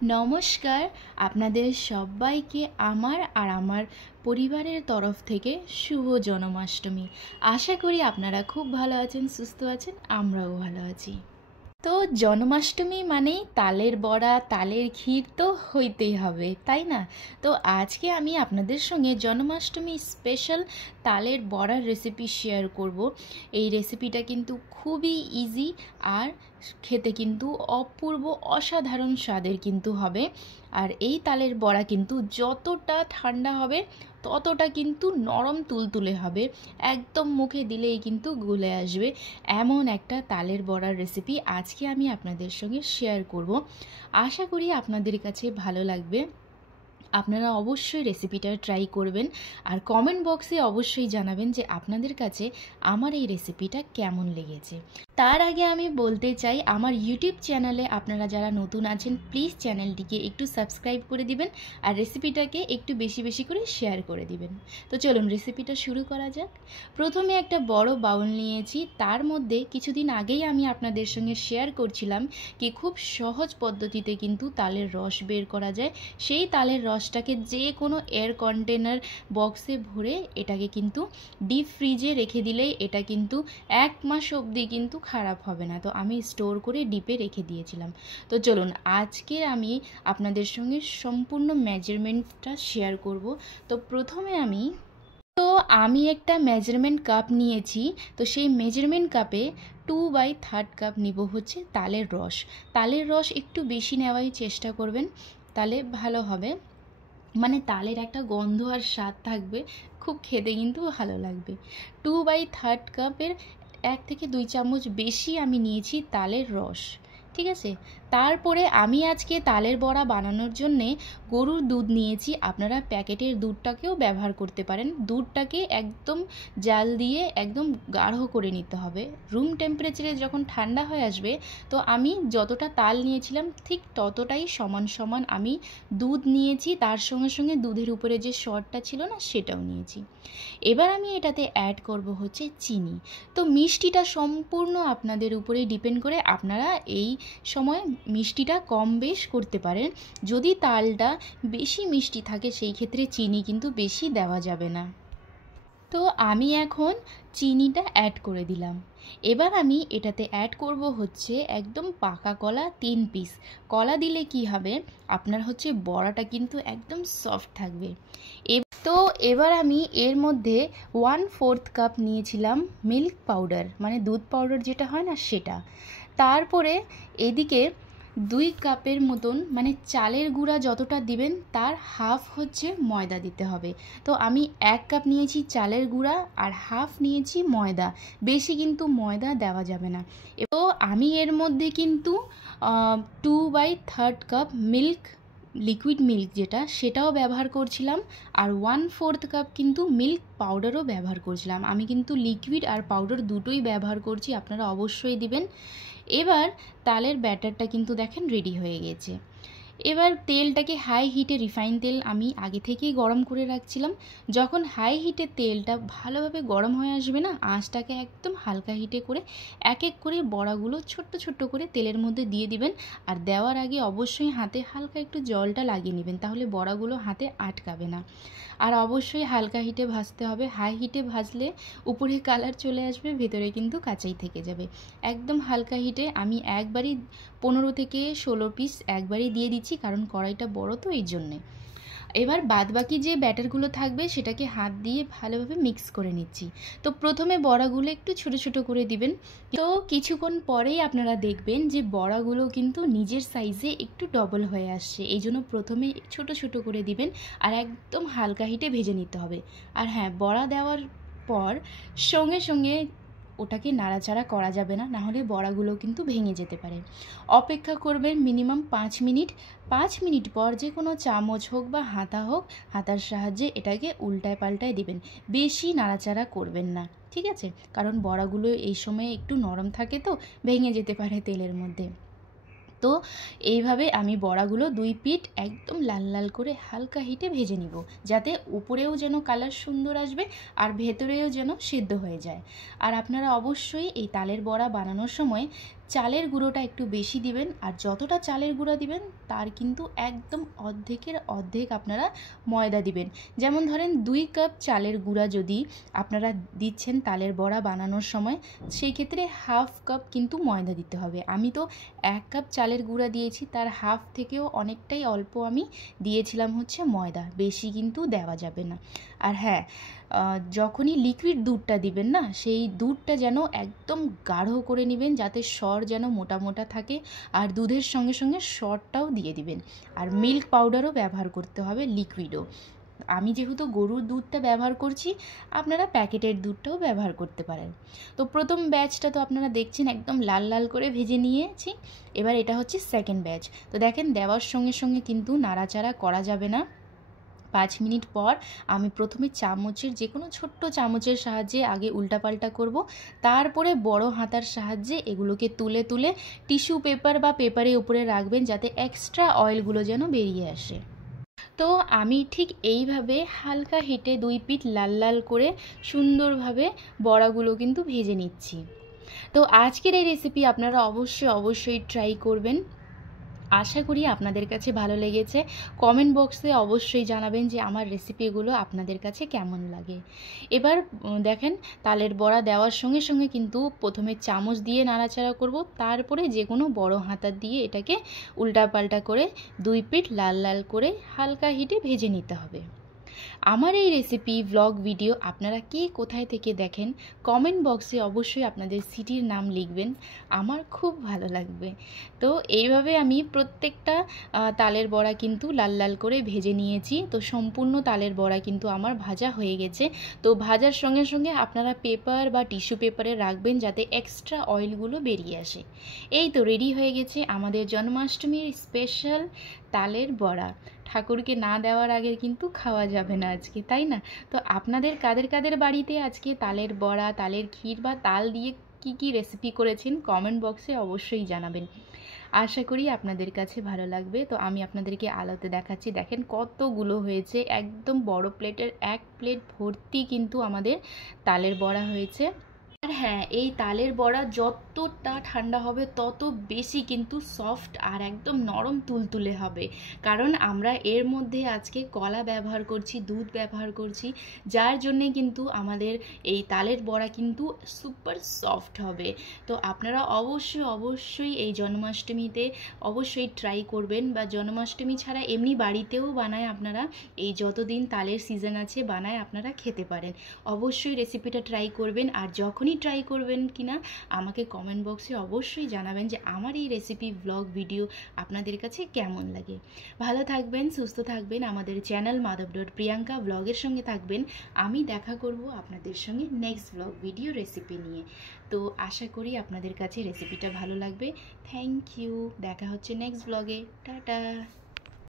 নমস্কার, আপনাদের সবাইকে আমার আর আমার পরিবারের তরফ থেকে শুভ জন্মাষ্টমী। আশা করি আপনারা খুব ভালো আছেন, সুস্থ আছেন, আমরাও ভালো আছি। তো জন্মাষ্টমী মানেই তালের বড়া, তালের ক্ষীর তো হইতেই হবে, তাই না? তো আজকে আমি আপনাদের সঙ্গে জন্মাষ্টমী স্পেশাল তালের বড়ার রেসিপি শেয়ার করব। এই রেসিপিটা কিন্তু খুবই ইজি আর খেতে কিন্তু অপূর্ব অসাধারণ স্বাদের কিন্তু হবে। আর এই তালের বড়া কিন্তু যতটা ঠান্ডা হবে ততটা কিন্তু নরম তুলতুলে হবে, একদম মুখে দিলেই কিন্তু গলে আসবে এমন একটা তালের বড়ার রেসিপি আজকে আমি আপনাদের সঙ্গে শেয়ার করব। আশা করি আপনাদের কাছে ভালো লাগবে। আপনারা অবশ্যই রেসিপিটা ট্রাই করবেন আর কমেন্ট বক্সে অবশ্যই জানাবেন যে আপনাদের কাছে আমার এই রেসিপিটা কেমন লেগেছে। তার আগে আমি বলতে চাই, আমার ইউটিউব চ্যানেলে আপনারা যারা নতুন আছেন প্লিজ চ্যানেলটিকে একটু সাবস্ক্রাইব করে দিবেন আর রেসিপিটাকে একটু বেশি বেশি করে শেয়ার করে দিবেন। তো চলুন রেসিপিটা শুরু করা যাক। প্রথমে একটা বড় বাউল নিয়েছি, তার মধ্যে কিছুদিন আগেই আমি আপনাদের সঙ্গে শেয়ার করছিলাম কি খুব সহজ পদ্ধতিতে কিন্তু তালের রস বের করা যায়। সেই তালের রসটাকে যে কোনো এয়ার কন্টেনার বক্সে ভরে এটাকে কিন্তু ডিপ ফ্রিজে রেখে দিলেই এটা কিন্তু 1 মাস অবধি কিন্তু খারাপ হবে না। তো আমি স্টোর করে ডিপে রেখে দিয়েছিলাম। তো চলুন আজকে আমি আপনাদের সঙ্গে সম্পূর্ণ মেজারমেন্টটা শেয়ার করব। তো প্রথমে আমি একটা মেজারমেন্ট কাপ নিয়েছি। তো সেই মেজারমেন্ট কাপে 2/3 কাপ নিব হচ্ছে তালের রস। তালের রস একটু বেশি নেওয়াই চেষ্টা করবেন, তাহলে ভালো হবে। মানে তালের একটা গন্ধ আর স্বাদ থাকবে, খুব খেতে কিন্তু ভালো লাগবে। 2/3 কাপের 1 থেকে 2 চামচ বেশি আমি নিয়েছি তালের রস, ঠিক আছে। তারপরে আমি আজকে তালের বড়া বানানোর জন্যে গরুর দুধ নিয়েছি। আপনারা প্যাকেটের দুধটাকেও ব্যবহার করতে পারেন। দুধটাকে একদম জাল দিয়ে একদম গাঢ় করে নিতে হবে। রুম টেম্পারেচারে যখন ঠান্ডা হয়ে আসবে, তো আমি যতটা তাল নিয়েছিলাম ঠিক ততটাই সমান সমান আমি দুধ নিয়েছি, তার সঙ্গে সঙ্গে দুধের উপরে যে সরটা ছিল না সেটাও নিয়েছি। এবার আমি এটাতে অ্যাড করব হচ্ছে চিনি। তো মিষ্টিটা সম্পূর্ণ আপনাদের উপরেই ডিপেন্ড করে, আপনারা এই সময় মিষ্টিটা কম বেশ করতে পারেন। যদি তালটা বেশি মিষ্টি থাকে সেই ক্ষেত্রে চিনি কিন্তু বেশি দেওয়া যাবে না। তো আমি এখন চিনিটা অ্যাড করে দিলাম। এবার আমি এটাতে অ্যাড করব হচ্ছে একদম পাকা কলা 3 পিস। কলা দিলে কি হবে, আপনার হচ্ছে বড়াটা কিন্তু একদম সফট থাকবে। তো এবার আমি এর মধ্যে 1/4 কাপ নিয়েছিলাম মিল্ক পাউডার, মানে দুধ পাউডার যেটা হয় না সেটা। তারপরে এদিকে 2 কাপের মতন, মানে চালের গুঁড়া যতটা দিবেন তার হাফ হচ্ছে ময়দা দিতে হবে। তো আমি 1 কাপ নিয়েছি চালের গুঁড়া আর হাফ নিয়েছি ময়দা, বেশি কিন্তু ময়দা দেওয়া যাবে না। তো আমি এর মধ্যে কিন্তু 2/3 কাপ লিকুইড মিল্ক যেটা সেটাও ব্যবহার করছিলাম আর 1/4 কাপ কিন্তু মিল্ক পাউডারও ব্যবহার করছিলাম। আমি কিন্তু লিকুইড আর পাউডার দুটোই ব্যবহার করছি, আপনারা অবশ্যই দিবেন। এবার তালের ব্যাটারটা কিন্তু দেখেন রেডি হয়ে গেছে। এবার তেলটাকে হাই হিটে, রিফাইন তেল আমি আগে থেকেই গরম করে রাখছিলাম। যখন হাই হিটে তেলটা ভালোভাবে গরম হয়ে আসবে না, আঁচটাকে একদম হালকা হিটে করে এক এক করে বড়াগুলো ছোট্ট ছোট্ট করে তেলের মধ্যে দিয়ে দিবেন। আর দেওয়ার আগে অবশ্যই হাতে হালকা একটু জলটা লাগিয়ে নেবেন, তাহলে বড়াগুলো হাতে আটকাবে না। আর অবশ্যই হালকা হিটে ভাজতে হবে। হাই হিটে ভাজলে উপরে কালার চলে আসবে, ভেতরে কিন্তু কাঁচাই থেকে যাবে। একদম হালকা হিটে আমি একবারই 15 থেকে 16 পিস একবারই দিয়ে দিচ্ছি, কারণ কড়াইটা বড় তো এই জন্যে। এবার বাদবাকি যে ব্যাটারগুলো থাকবে সেটাকে হাত দিয়ে ভালোভাবে মিক্স করে নিচ্ছি। তো প্রথমে বড়াগুলো একটু ছোট ছোট করে দিবেন। তো কিছুক্ষণ পরেই আপনারা দেখবেন যে বড়াগুলো কিন্তু নিজের সাইজে একটু ডবল হয়ে আসছে, এই জন্য প্রথমে ছোট ছোট করে দিবেন আর একদম হালকা হিটে ভেজে নিতে হবে। আর হ্যাঁ, বড়া দেওয়ার পর সঙ্গে সঙ্গে ওটাকে নাড়াচাড়া করা যাবে না, নাহলে বড়াগুলো কিন্তু ভেঙে যেতে পারে। অপেক্ষা করবেন মিনিমাম 5 মিনিট। 5 মিনিট পর যে কোনো চামচ হোক বা হাতা হোক, হাতার সাহায্যে এটাকে উল্টায় পাল্টায় দিবেন, বেশি নাড়াচাড়া করবেন না, ঠিক আছে? কারণ বড়াগুলো এই সময় একটু নরম থাকে তো ভেঙে যেতে পারে তেলের মধ্যে। তো এইভাবে আমি বড়াগুলো 2 পিঠ একদম লাল লাল করে হালকা হিটে ভেজে নিব, যাতে উপরেও যেন কালার সুন্দর আসবে আর ভেতরেও যেন সিদ্ধ হয়ে যায়। আর আপনারা অবশ্যই এই তালের বড়া বানানোর সময় চালের গুঁড়োটা একটু বেশি দিবেন, আর যতটা চালের গুঁড়া দিবেন তার কিন্তু একদম অর্ধেকের অর্ধেক আপনারা ময়দা দিবেন। যেমন ধরেন 2 কাপ চালের গুঁড়া যদি আপনারা দিচ্ছেন তালের বড়া বানানোর সময়, সেই ক্ষেত্রে হাফ কাপ কিন্তু ময়দা দিতে হবে। আমি তো 1 কাপ চালের গুঁড়া দিয়েছি, তার হাফ থেকেও অনেকটাই অল্প আমি দিয়েছিলাম হচ্ছে ময়দা, বেশি কিন্তু দেওয়া যাবে না। আর হ্যাঁ, যখনই লিকুইড দুধটা দিবেন না, সেই দুধটা যেন একদম গাঢ় করে নেবেন, যাতে সর যেন মোটা মোটা থাকে, আর দুধের সঙ্গে সঙ্গে সরটাও দিয়ে দিবেন। আর মিল্ক পাউডারও ব্যবহার করতে হবে, লিকুইডও। আমি যেহেতু গরুর দুধটা ব্যবহার করছি, আপনারা প্যাকেটের দুধটাও ব্যবহার করতে পারেন। তো প্রথম ব্যাচটা তো আপনারা দেখছেন একদম লাল লাল করে ভেজে নিয়েছি। এবার এটা হচ্ছে সেকেন্ড ব্যাচ। তো দেখেন দেওয়ার সঙ্গে সঙ্গে কিন্তু নাড়াচাড়া করা যাবে না। 5 মিনিট পর আমি প্রথমে চামচের, যে কোনো ছোট্ট চামচের সাহায্যে আগে উল্টাপাল্টা করব, তারপরে বড় হাতার সাহায্যে এগুলোকে তুলে তুলে টিস্যু পেপার বা পেপারের উপরে রাখবেন, যাতে এক্সট্রা অয়েলগুলো যেন বেরিয়ে আসে। তো আমি ঠিক এইভাবে হালকা হিটে 2 পিঠ লাল লাল করে সুন্দরভাবে বড়াগুলো কিন্তু ভেজে নিচ্ছি। তো আজকের এই রেসিপি আপনারা অবশ্যই ট্রাই করবেন। আশা করি আপনাদের কাছে ভালো লেগেছে। কমেন্ট বক্সে অবশ্যই জানাবেন যে আমার রেসিপিগুলো আপনাদের কাছে কেমন লাগে। এবার দেখেন তালের বড়া দেওয়ার সঙ্গে সঙ্গে কিন্তু প্রথমে চামচ দিয়ে নাড়াচাড়া করব, তারপরে যে কোনো বড় হাতা দিয়ে এটাকে উল্টাপাল্টা করে 2 পিঠ লাল লাল করে হালকা হিটে ভেজে নিতে হবে। আমার এই রেসিপি ব্লগ ভিডিও আপনারা কে কোথায় থেকে দেখেন, কমেন্ট বক্সে অবশ্যই আপনাদের সিটির নাম লিখবেন, আমার খুব ভালো লাগবে। তো এইভাবে আমি প্রত্যেকটা তালের বড়া কিন্তু লাল লাল করে ভেজে নিয়েছি। তো সম্পূর্ণ তালের বড়া কিন্তু আমার ভাজা হয়ে গেছে। তো ভাজার সঙ্গে সঙ্গে আপনারা পেপার বা টিস্যু পেপারে রাখবেন, যাতে এক্সট্রা অয়েলগুলো বেরিয়ে আসে। এই তো রেডি হয়ে গেছে আমাদের জন্মাষ্টমীর স্পেশাল তালের বড়া। ঠাকুরকে না দেওয়ার আগে কিন্তু খাওয়া যাবে না আজকে, তাই না? তো আপনাদের কাদের কাদের বাড়িতে আজকে তালের বড়া, তালের ক্ষীর বা তাল দিয়ে কি রেসিপি করেছেন, কমেন্ট বক্সে অবশ্যই জানাবেন। আশা করি আপনাদের কাছে ভালো লাগবে। তো আমি আপনাদেরকে আলোতে দেখাচ্ছি, দেখেন কতগুলো হয়েছে, একদম বড় প্লেটের 1 প্লেট ভর্তি কিন্তু আমাদের তালের বড়া হয়েছে। আর হ্যাঁ, এই তালের বড়া যতটা ঠান্ডা হবে তত বেশি কিন্তু সফট আর একদম নরম তুলতুলে হবে, কারণ আমরা এর মধ্যে আজকে কলা ব্যবহার করছি, দুধ ব্যবহার করছি, যার জন্যে কিন্তু আমাদের এই তালের বড়া কিন্তু সুপার সফট হবে। তো আপনারা অবশ্যই এই জন্মাষ্টমীতে অবশ্যই ট্রাই করবেন, বা জন্মাষ্টমী ছাড়া এমনি বাড়িতেও বানায় আপনারা, এই যতদিন তালের সিজন আছে বানায় আপনারা খেতে পারেন। অবশ্যই রেসিপিটা ট্রাই করবেন, আর যখনই ট্রাই করবেন কিনা আমাকে কমেন্ট বক্সে অবশ্যই জানাবেন যে আমার এই রেসিপি ব্লগ ভিডিও আপনাদের কাছে কেমন লাগে। ভালো থাকবেন, সুস্থ থাকবেন, আমাদের চ্যানেল মাধব.প্রিয়াঙ্কা ব্লগের সঙ্গে থাকবেন। আমি দেখা করব আপনাদের সঙ্গে নেক্সট ব্লগ ভিডিও রেসিপি নিয়ে। তো আশা করি আপনাদের কাছে রেসিপিটা ভালো লাগবে। থ্যাংক ইউ, দেখা হচ্ছে নেক্সট ব্লগে। টাটা।